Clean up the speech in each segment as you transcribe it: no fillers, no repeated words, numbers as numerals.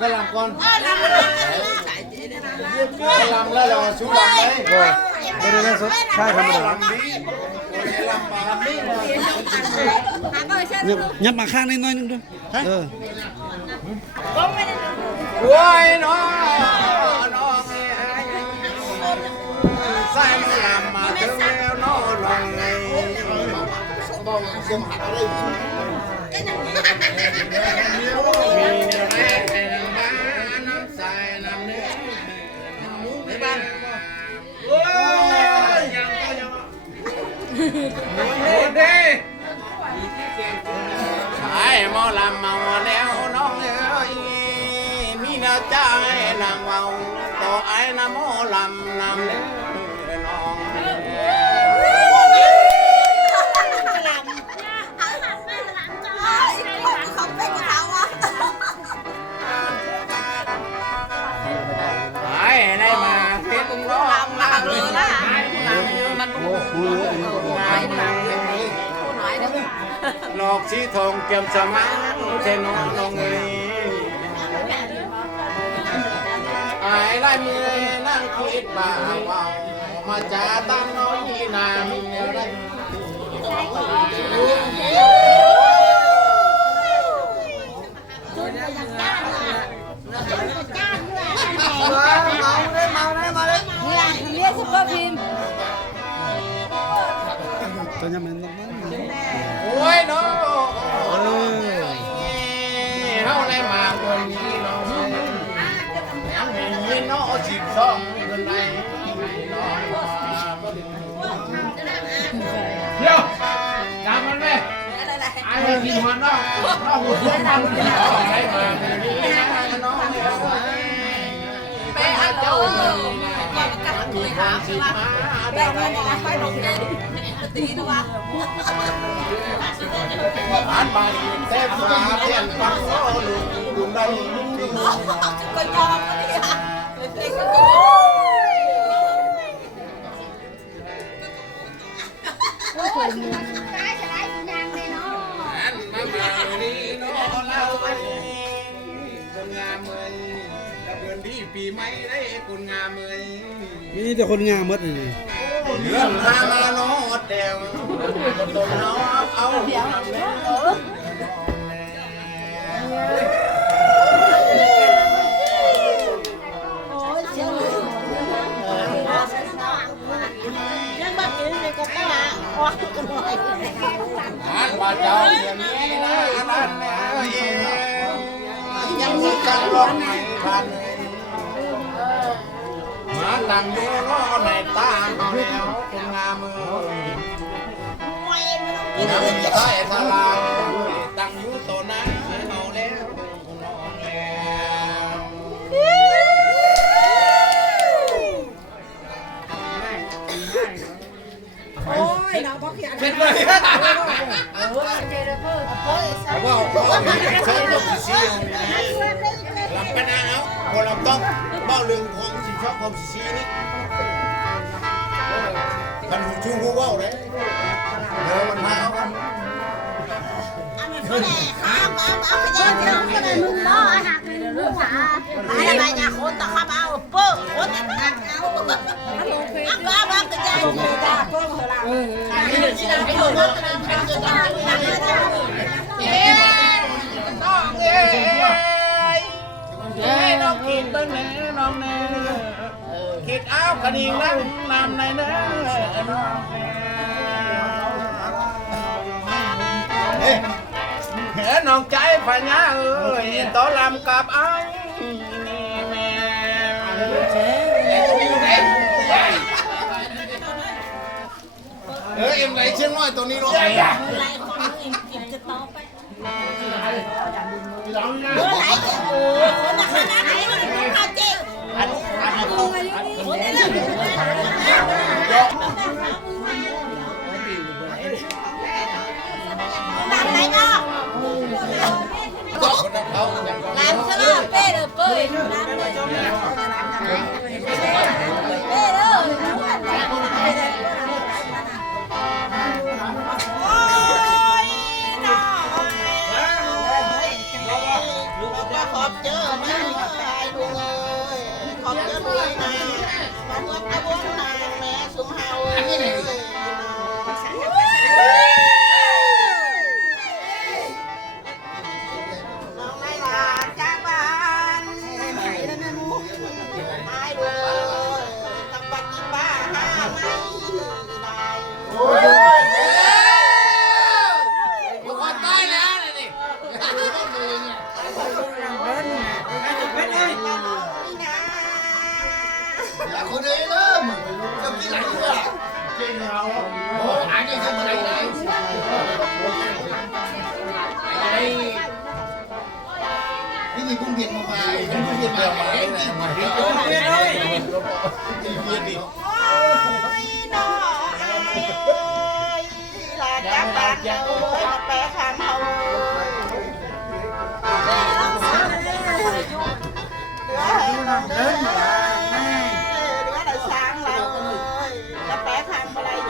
ก็ลำก่อนลำแล้วเราสู้ลำไหมไม่ได้สุดใช่ธรรมดายับมาข้างนิดหน่อยนึงด้วยโอ้ยน้องใส่ลำมาถึงแล้วน้องลองไงบอกเสียงหักอะไรมีเนื้อแร่ในน้ำน้ำใส่น้ำเนื้อในบ้านโอ้ยยังก็ยังโอ้เด้ไอ้หมอลำมาแล้วน้องเอ้ยมีเนื้อใจนางเว้าต่อไอ้น้ำหมอลำน้ำเนื้อน้องหลอกสีทองเกี่ยมสมังเทนน้องเอ๋ยไอ้ไล่มือนั่งคิดบ่าวมาจ่าตั้งน้อยนามอะไรมาเลยเรียกซุปเปอร์พิมพ์ตัวนี้มันโอ้ยน้องเขาไล่มาคนนี้น้องมีน้องจีบสองคนใดเดี๋ยวจำมันไหมไอ้กินหัวน้องหัวน้องไล่มาคนนี้น้องไปหาเจ้ามีความสิมาได้ไหมไปลงใจตีนะวะอันบางเทพมาเพียนปังโซ่ลุงได้ก็ยอมก็ดีอ่ะโอ้ยได้จะได้คุณยังเลยเนาะอันมาดีเนาะเราไปคนงามเลยเดือนที่ปีใหม่ได้คนงามเลยมีแต่คนงามหมดเลยเรื่องทางมาโนดเดียวตัวน้องเอาเดี๋ยวยังบักกินเลยก็ป้าออกกันหน่อยอันว่าเจ้าอย่างนี้นะนั่นยังมีการลงในพันมาตั้งอยู่รอในตาแล้วคนงามมือน้ำใต้สลายตั้งอยู่ตัวนั้นเอาแล้วน้องแล้วโอ้ยเราบอกอย่างเป็นเลยว่าชอบความเชี่ยวหลับกันนะเอาพอเราต้องเบ้าเรื่องของสิ่งชอบความเชี่ยวนี่กันหูชูหูว่าวเลยเดี๋ยวมันมาเอากันเขาแหละข้ามเอาไปเจอเดี๋ยวก็ได้มึงเนาะหักเลยลูกสาวอะไรเนี่ยคนต่อข้ามเอาเปิ้ลคนต่อข้ามเอาอักบ้าบ้ากระจายเลยจ้าเปิ้ลเหรอที่เราไปดูน้องน้องน้องคิดตั้งแต่น้องเน่คิดเอาคดีนั่งนำในเนื้อน้องเฮ้น้องใจฝันยาเอ้ยต่อลำกับไอ้แม่เอ็มไรเชียงน้อยตัวนี้หรอไรของเอ็มกินจะต่อไปไหนคนละขนาดไหนมันมาเจ๊อันคนนี้เลย เมื่อกระบวนนางแม่สุมเฮาน้องนายลาจากบ้านหายเลยกับปัจจิบ้าห้าไม่ได้โอ้ยบุคคลตายแล้วนี่คนนี้เริ่มจะกินอะไรอ่ะกินเราโอ้หาเงินทำอะไรเลยพี่นี่พุ่งเบียดมาไปพุ่งเบียดมาไปเบียดเลยเบียดดิโอ้ยน้อยลาจับปากเลยมาแปะคำเขาเดินsáng rồi đã bé thằng vào đây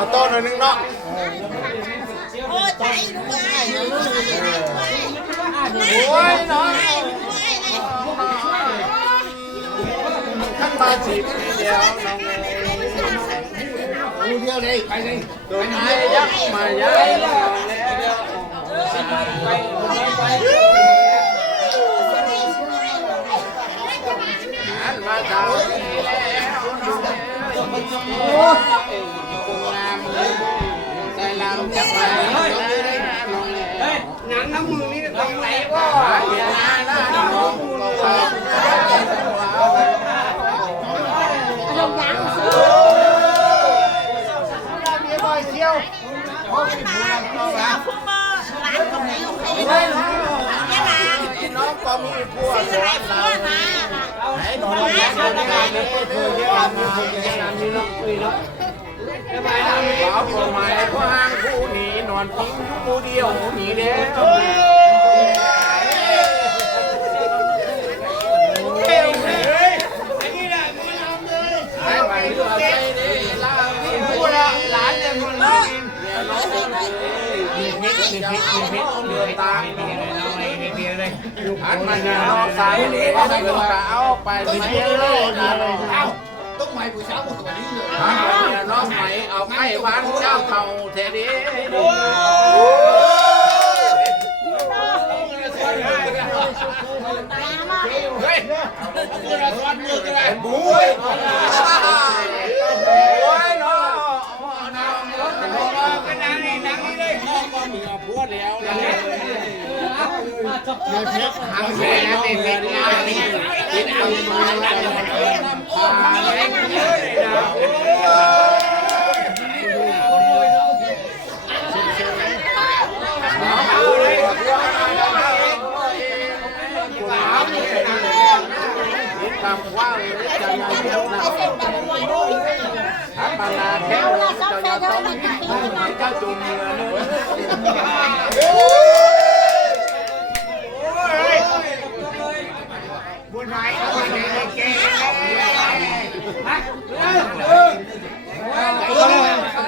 nó to rồi nưng nó ôi nó ba chỉ cái đeo đây phải đi rồi ai dắt mà dắt anh mà chào đây làm chắc là nắng nóng mưa đi đông lẹ quá nó có mi cua bảo con mày có hang khu nỉ nón tiếng khu điêu nỉ đế mày đưa cây đi mua ra lái lên mua lên đường tàng anh mà nhà nó sáng đi có cái áo phải mấy lênต้องไม่ผู้สาวคนนี้เลยน้องใหม่เอาไข่บ้านเจ้าเก่าเทดีไ มือเราซ้อนมือกันเลยบุ้ยโอ้ยเนาะก็นั่งนี่เลยพ่อก็มีผัวแล้วนะไม่เพชรทำแม่ไม่เพชรกินเอามาแล้วน้ำข้าวแรงเลยนะทำว่างจะยังเยอะนะทำบาลาแค่จะยังต้องเจ้าจุ่มเนื้อบุญไหนบุญไหนเก่ง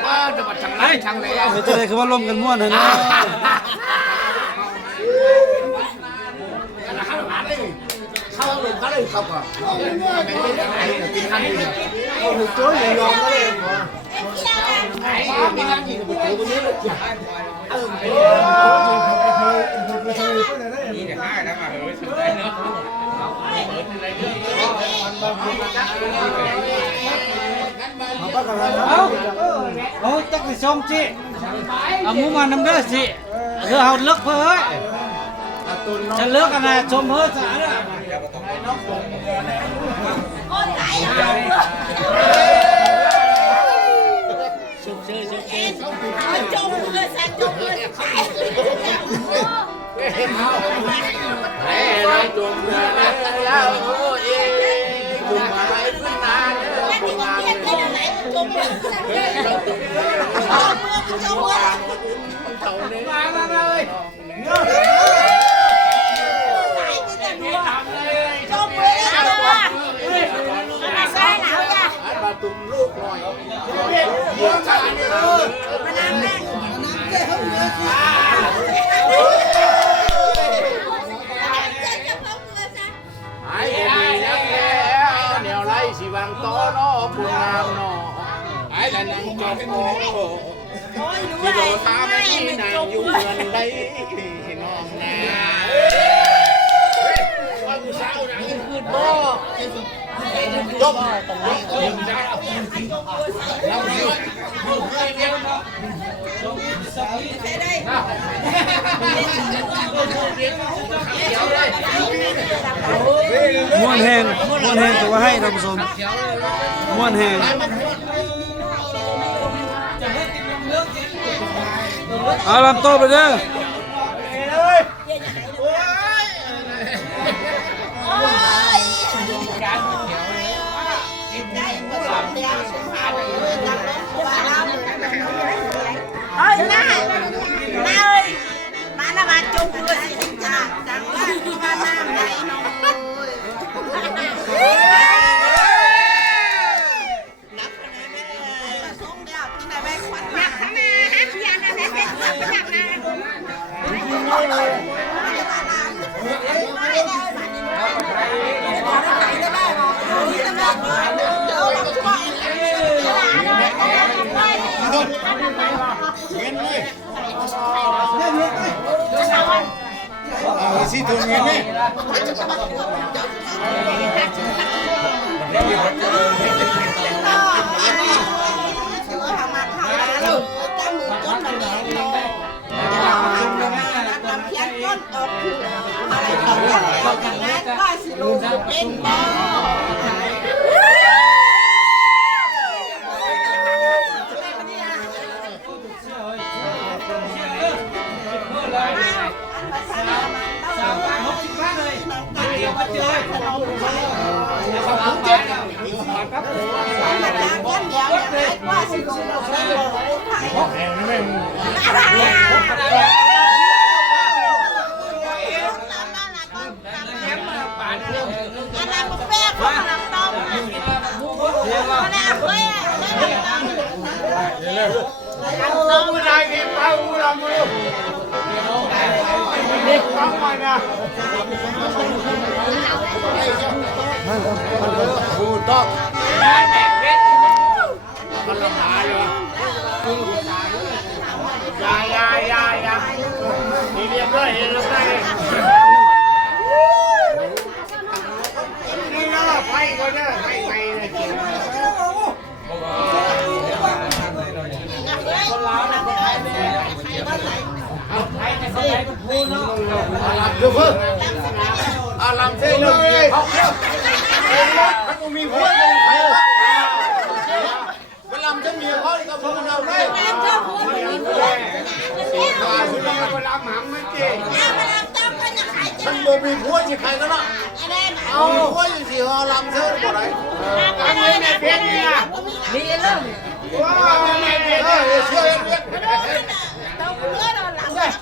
บ้านจะมาช่างไรช่างไรอ่ะ จะได้คือว่าร่วมกันม่วนนะ เข้าลงก็เลยเข้าก่อนกินข้าวนี่เอาหัวโจ้ยยองก็เลยไอ้กินข้าวนี่หัวโจ้ตรงนี้เลยนี่จะฆ่าแล้วมาเฮ้ยสุดได้เนาะเอาจักไปชมสิเอามูมานำเด้อสิเฮือเฮาเลิกเพ้อจะเลิกกันนะชมเพ้อซะเด้อ จมเลยแซงจมเลย แม่เราจมเรือแล้วโอ้ยจุ่มมาให้ขึ้นนานบุญงามเลยจมเรือมาเลยจมเลยมาใส่หนาวจ้ะ มาตุ่มลูกหน่อยเดี๋ยวชาเนี่ยมาน้ำแม่ไอ้เอ็มนี่แล้วแนวไรสิวังโตเนาะบุญงามเนาะไอ้นั่นนั่งจมโอ้ที่โดตาไม่นางอยู่เงินได้น้องนาว่ากูเศร้าหนังคืนบ่จบม่วนแหงแต่ว่าให้ท่านผู้ชมม่วนแหงเอาลำโตไปเด้อเฮ้ยน้าเลยมาหน้าบ้านจมเรือสิจ้าจังว่าที่บ้านน้ำไหนน้องนับคะแนนแม่ส่งเดียวที่ไหนแม่ควันนับคะแนนฮะพี่อันนั้นเป็นสับนับนะสิถุงเงินนี่ก็สิลูกเป็นบ้าดูต๊อกมันละหมาเลยวะยานี่เรียบร้อยเรียบร้อย ก็ได้ไม่ไปเลยเกี่ยว คนลาวนะคนไทยเนี่ยไทยเนี่ยเขาใช้มันพูดเนาะ ดูเพิ่มอาลำเส้นเลยเขาเที่ยวถ้ากูมีพวกเลยใครวะก็ลำจะมีเขาอีกก็พวกเราได้สีขาวชุดนี้ก็ลำหำไม่จริงฉันบ่มีพวกจะใครก็ละเอาพวกอยู่ที่หอลำเส้นบ่ได้อันนี้เนี่ยเพี้ยนนี่นะ มีเรื่อง ว้า